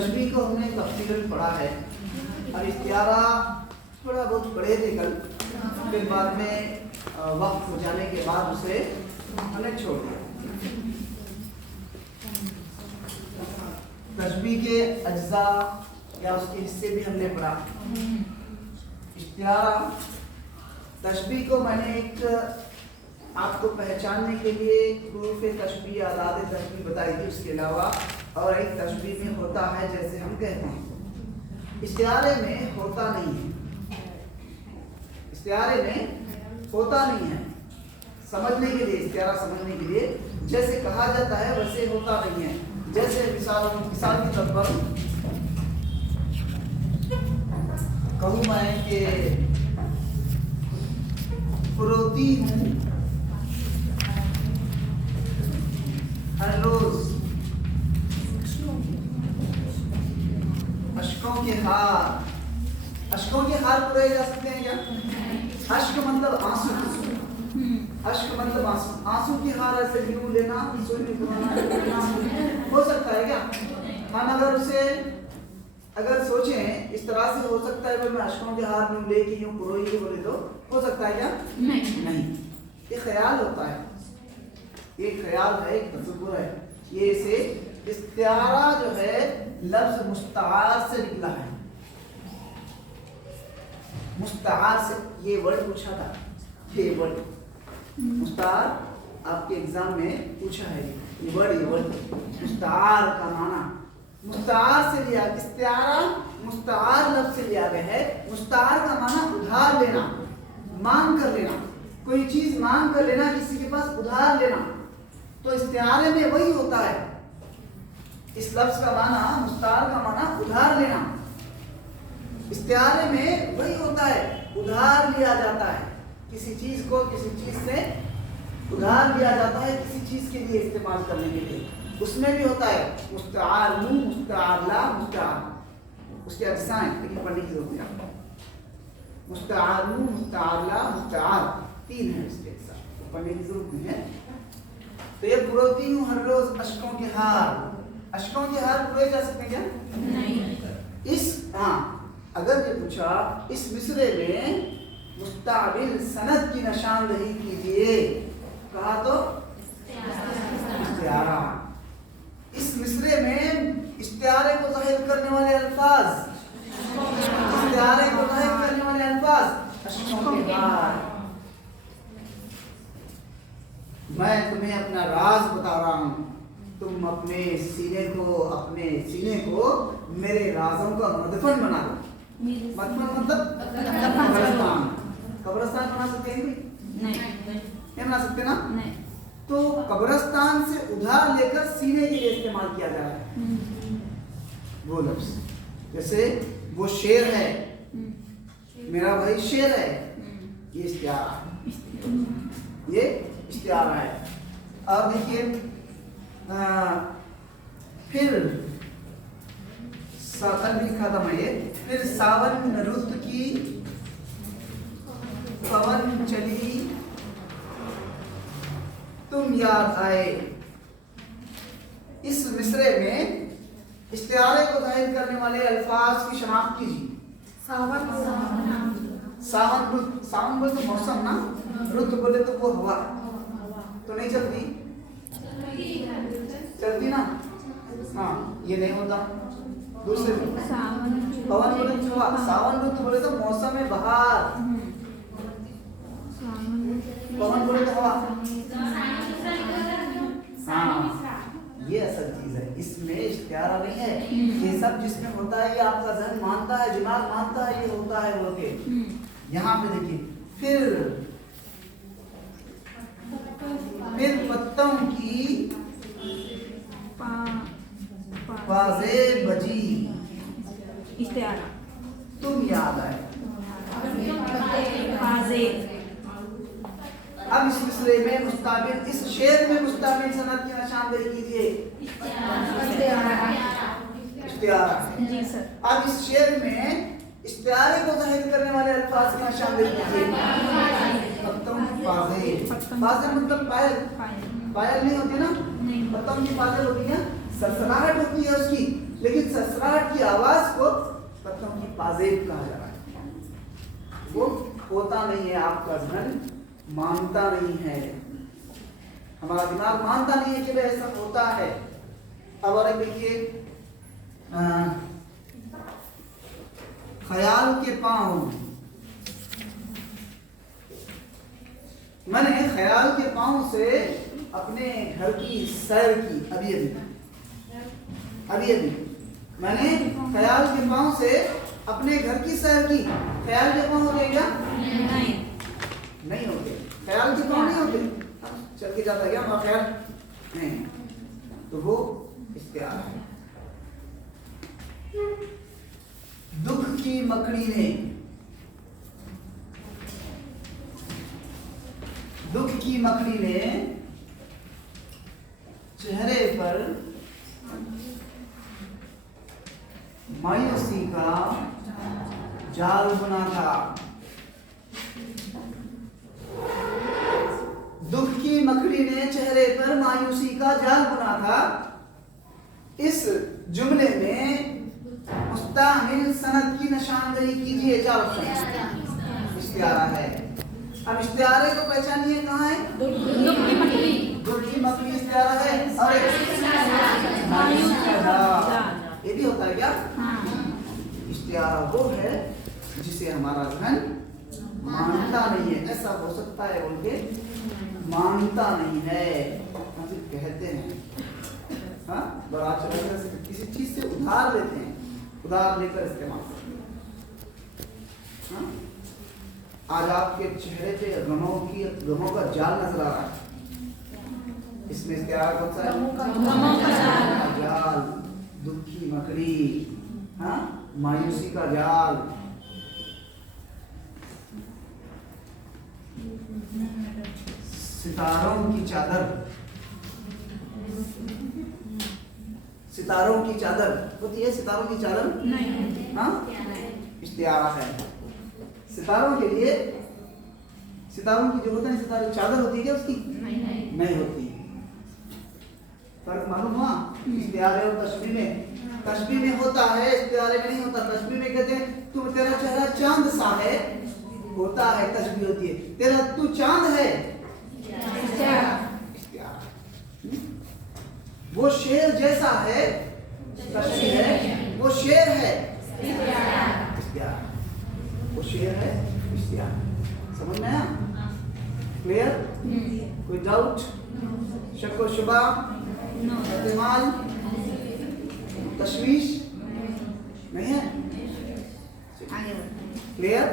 तशबीह को हमने तफसीलन पढ़ा है और इख्तियारा थोड़ा बहुत पढ़े थे कल, फिर बाद में वक्त हो जाने के बाद उसे हमने छोड़ दिया। तशबीह के अज्जा या उसके हिस्से भी हमने पढ़ा। इख्तियारा तशबीह को मैंने एक आपको पहचानने के लिए हुरूफ तशबीह, आदात तशबीह बताई थी। उसके अलावा और एक तशबीह में होता है जैसे हम कहते हैं, इश्तियारे में होता नहीं है। इश्तियारे में होता नहीं है। समझने के लिए, इश्तियारा समझने के लिए जैसे कहा जाता है वैसे होता नहीं है। जैसे मिसाल के तौर पर कहूँ मैं कि रोती हूँ हर रोज अश्कों के हार। अश्कों के हार पुराए जा सकते हैं क्या? अश्क मतलब आंसू, अश्क मतलब आंसू, आंसू के हार ऐसे यूं लेना, हो सकता है क्या? हम अगर उसे अगर सोचें इस तरह से हो सकता है मैं अश्कों के हार यूं लेके यूं पुरोई बोले तो हो सकता है क्या? नहीं। ये ख्याल होता है, ये ख्याल है, एक तसव्वुर है। ये इसे इस्तिआरा जो है लफ्ज मुस्तार से निकला है। मुस्तार से ये वर्ड पूछा था, ये वर्ड मुस्तार आपके एग्जाम में पूछा है। ये वर्ड मुस्तार का माना मुस्तार से लिया, इस्तिआरा मुस्तार लफ्ज से लिया गया है। मुस्तार का माना उधार लेना, मांग कर लेना, कोई चीज मांग कर लेना, किसी के पास उधार लेना। तो इस्तिआरे में वही होता है। इस लफ्ज का माना, मुस्तार का माना उधार लेना। इस्तिआरे में वही होता है, उधार लिया जाता है। किसी चीज को किसी चीज से उधार लिया जाता है, किसी चीज के लिए इस्तेमाल करने के लिए। उसमें भी होता है मुस्तार नु, मुस्तार ला, मुस्तार। उसके अज्जा हैं, लेकिन पढ़ने की जरूरत है। मुस्तार नु, मुस्तार ला, मुस्तार, तीन है इसके साथ, पढ़ने की जरूरत नहीं है। तो ये पुरोती हूँ हर रोज अश्कों के हार। अश्कों के हार पुरोए जा सकते हैं क्या? नहीं। इस अगर ये पूछा इस मिसरे में मुस्ताबिल सनद की निशानदही कीजिए, कहा तो इस्तिआरा। इस मिसरे में इस्तिआरे को जाहिर करने वाले अल्फाज, इस्तिआरे को जाहिर करने वाले अल्फाज अश्कों के हार। मैं तुम्हें अपना राज बता रहा हूँ, तुम अपने सीने को मेरे राजों का मदफन बना लो। मदफन मतलब कब्रिस्तान। कब्रिस्तान बना सकते हैं? नहीं बना सकते ना? नहीं। तो कब्रिस्तान से उधार लेकर सीने के लिए इस्तेमाल किया जा रहा है वो लफ्ज। जैसे वो शेर है, मेरा भाई शेर है, ये इस्तिआरा, ये इस्तिआरा है। और देखिए फिर लिखा था मैं, ये फिर सावन रुत की पवन चली तुम याद आए। इस मिसरे में इस्तिआरे को जाहिर करने वाले अल्फाज की शनाख्त कीजिए। सावन रुत, सावन बोले तो मौसम ना, रुत बोले तो वो हवा तो नहीं चलती ना। हाँ, ये नहीं होता। दूसरे पवन बोले तो हवा, सावन रुत बोले तो मौसम है बहार, पवन बोले तो हवा। हाँ, ये असल चीज है, इसमें इश्तिआरा नहीं है। ये सब जिसमें होता है ये आपका ज़हन मानता है, दिमाग मानता है ये होता है वो के। यहाँ पे देखिए फिर पत्तों की बाजे बजी, इश्तिआरा तुम याद आए। अब इस मिसरे में मुस्ताबिल, इस शेर में मुस्ताबिल सनद की निशानदही कीजिए। इश्तिआरा। जी सर। अब इस शेर में इश्तिआरे को जाहिर करने वाले अल्फाज की निशानदही कीजिए। पत्तों की बाजे, बाजे मतलब पायल, पायल नहीं होती ना, पत्तों की बाजे होती है, सरसराहट होती है उसकी, लेकिन ससराहट की आवाज को पत्तों की पाजेब कहा जा रहा है। वो होता नहीं है, आपका धन मानता नहीं है, हमारा दिमाग मानता नहीं है कि भाई ऐसा होता है। अब और एक देखिए, ख्याल के पांव, मैंने ख्याल के पांव से अपने घर की सैर की, अभी मैंने ख्याल के पांव से अपने घर की सैर की। ख्याल के पांव हो गए क्या? नहीं होते, ख्याल के पांव नहीं होते, चल के जाता है क्या हमारा ख्याल? नहीं, तो वो इख्तियार है। दुख की मकड़ी ने, दुख की मकड़ी ने चेहरे पर मायूसी का जाल बुना था। दुख की मकड़ी ने चेहरे पर मायूसी का जाल बुना था। इस जुमले में मुस्तामिल सनद की निशानदेही कीजिए। चार ऑप्शन इश्तियारा है। अब इश्तियारे को पहचानिए, कहाँ है? दुख की मकड़ी, दुख की मकड़ी इश्तियारा है। और मायूसी का जाल, ये भी होता है क्या? इश्तियारा वो है जिसे हमारा धन मानता नहीं है। ऐसा हो सकता है बोल के मानता नहीं है, हम सिर्फ कहते हैं। हाँ, बरात से किसी चीज से उधार लेते हैं, उधार लेकर इस्तेमाल करते हैं। हाँ? आज आपके चेहरे पे गमों का जाल नजर आ रहा है, इसमें इश्तियारा कौन सा है? जाल, दुख की मकड़ी, हाँ, मायूसी का जाल। सितारों की चादर, सितारों की चादर होती है, सितारों की चादर नहीं, हाँ, इश्तियारा है। सितारों के लिए, सितारों की जो होता है सितारे, चादर होती है क्या उसकी? नहीं होती। फर्क मालूम हुआ इश्तियारे और तशबीह में? तशबीह में होता है, इश्तियारे में नहीं होता। तशबीह में कहते हैं तुम, तेरा चेहरा चांद सा है, होता है, तशबीह होती है। तेरा तू चांद है, इश्तियारा। वो शेर जैसा है, तशबीह है। वो शेर है, इश्तियारा। वो शेर है, इश्तियारा। समझ में आया? क्लियर? कोई डाउट, शक व शुबा, इस्तेमाल, तशवीश नहीं है? क्लियर?